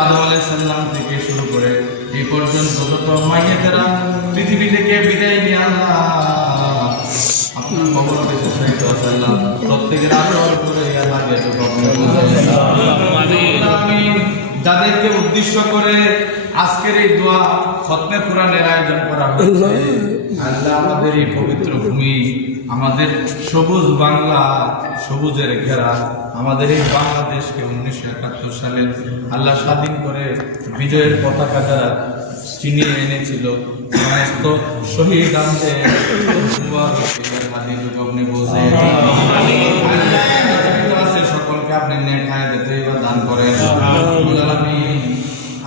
আদম আলাইহিস সালাম থেকে শুরু করে এই পর্যন্ত যত মাইয়াতেরা পৃথিবী থেকে বিদায় নিয়ে আল্লাহ আপনার কবর বেঁচে সাইতে আল্লাহ প্রত্যেকের আদর করে আল্লাহ আমিন। যাদেরকে উদ্দেশ্য করে আজকের এই দোয়া খতমে কোরআনের আয়োজন করা হয়েছে আল্লাহ আমাদের এই পবিত্র ভূমি, আমাদের সবুজ বাংলা, সবুজের ঘেরা আমাদের এই বাংলাদেশকে 1971 সালে আল্লাহ স্বাধীন করে বিজয়ের পতাকা যারা চিনিয়ে এনেছিল সমস্ত শহীদ আনতে সকলকে আপনি নেক হায়াতে দান করেন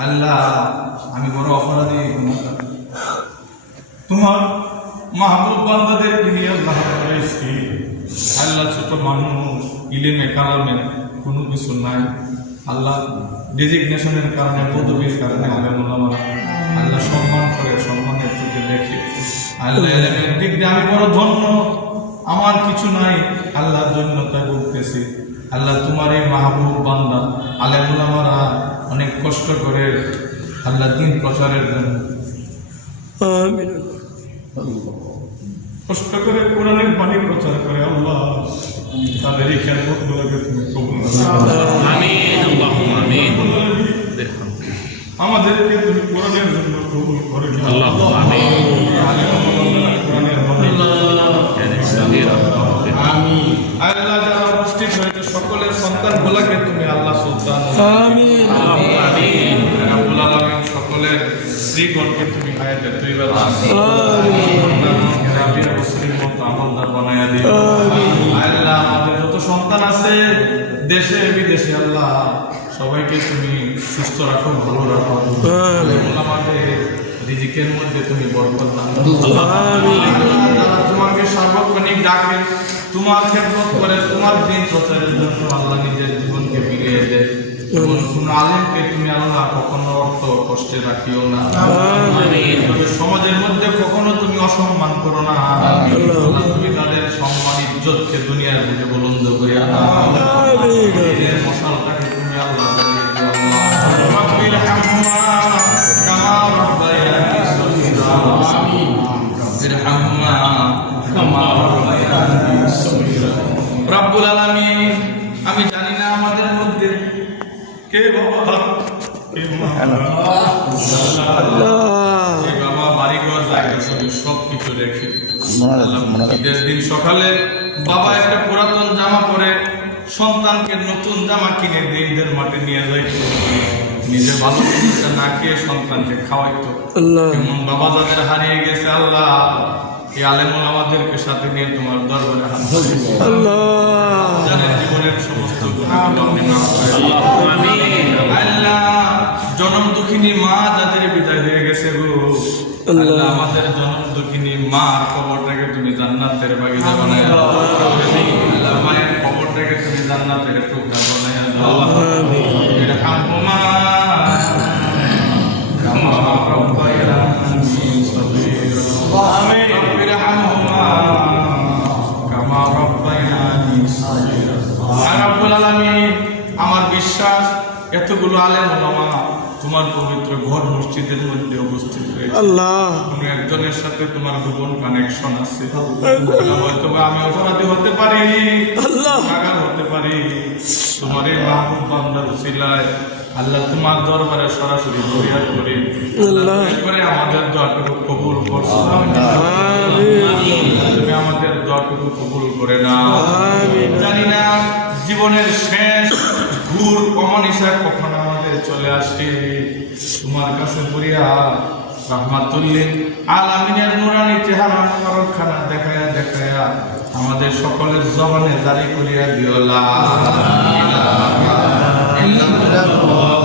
আল্লাহ। আমি বড় অপরাধী, তোমার মাহবুব বান্দাদেরকে নিয়ে আল্লাহ করেছি আল্লাহ। ছোট মানুষ, ইলমে কালামে কোনো কিছু নাই আল্লাহ, ডেজিগনেশনের কারণে, পদবীর কারণে আলেমুলামারা আল্লাহ সম্মান করে, সম্মানের চোখে দেখে আল্লাহ। এলেমের দিক দিয়ে আমি বড় ধন্য, আমার কিছু নাই আল্লাহ, ধন্যতায় বলতেছি আল্লাহ। তোমার এই মাহবুব বান্দা আলেমুলামারা অনেক কষ্ট করে আল্লাহ দিন প্রচারের জন্য কষ্ট করে কোরআনের বাণী প্রচার করে আল্লাহ, তাদের এই খেদমতগুলোকে তুমি কবুল করো। আমাদেরকে তুমি কোরআনের জন্য কবুল করে আল্লাহ। আল্লাহ যারা উপস্থিত হয়েছে সকলের সন্তানগুলোকে তুমি আল্লাহ সুলতান সকলের স্ত্রীগণকে তুমি হায়াতে তৈবা আমলদার বানায়া দিও আল্লাহ। আমাদের যত সন্তান আছে দেশে বিদেশে আল্লাহ সবাইকে তুমি সুস্থ রাখো, ভালো রাখো। আমাদের রিজিকের মধ্যে তুমি বরকত দাও। তোমাকে সার্বক্ষণিক ডাকে, তোমার খেদমত করে, তোমার দিন প্রচারের জন্য আল্লাহ নিজের জীবনকে বিলিয়ে দেয়। কোন আলেমকে তুমি আল্লাহ কখনো অর্থ কষ্টে রাখিও না, সমাজের মধ্যে কখনো তুমি অসম্মান করো না। তুমি তাদের সম্মান ইজ্জতকে দুনিয়ার বুঝে বুলন্দ করিয়া না। মশালটাকে তুমি আল্লাহ রব্বুল আলামিন। আমি জানি না আমাদের মধ্যে কে বাবা বাড়িঘর জায়গা সব কিছু রেখে ঈদের দিন সকালে বাবা একটা পুরাতন জামা পরে সন্তানকে নতুন জামা কিনে দিয়ে ঈদের মাঠে নিয়ে যাইতো, নিজে ভালো না খেয়ে সন্তানকে খাওয়াইতো। এমন বাবা যাদের হারিয়ে গেছে আল্লাহ, এই আলেমুল আমাদেরকে সাথে নিয়ে তোমার দরবারে যাদের জীবনের সমস্ত গুনাহগুলো আপনি মাফ করে আল্লাহ। জনম দুঃখিনী মা যাদের বিদায় হয়ে গেছে গো আল্লাহ, আমাদের জনম দুঃখিনী মার কবরটাকে তুমি জান্নাতের বাগিচা বানায় দাও আল্লাহ। মায়ের কবরটাকে তুমি জান্নাতের টুকরা বানায় দাও ইরহামহুমা কামা রাব্বায়ানি সগীরা আমিন। ইরহামহুমা কামা রাব্বায়ানি সগীরা। রব্বুল আলামিন, আমার বিশ্বাস এতগুলো আলেম ওলামা তোমার পবিত্র ঘর মসজিদের মধ্যে উপস্থিত হয়েছে আল্লাহ। কোন একজনের সাথে তোমার গোপন কানেকশন আছে হয়তো আমি অপরাধী হতে পারি আল্লাহ, গুনাহগার হতে পারি। তোমার এই মাহবুব বান্দার উসিলায় আল্লাহ তোমার দরবারে সরাসরি ফরিয়াদ করি আল্লাহ, করে আমাদের দোয়াটুকু কবুল করো আমিন। তুমি আমাদের দোয়াটুকু কবুল করে নাও আমিন। জানি না জীবনের শেষ ঘুর অমানিসা কখন আমাদের চলে আসে, তোমার কাছে পড়িয়া রাহমাতুল্লিল আলামিনের নুরানি চেহারা মুবারকখানা দেখায়া দেখায়া আমাদের সকলের জবানে জারি করিয়া দিও লা ইলাহা ইল্লাল্লাহ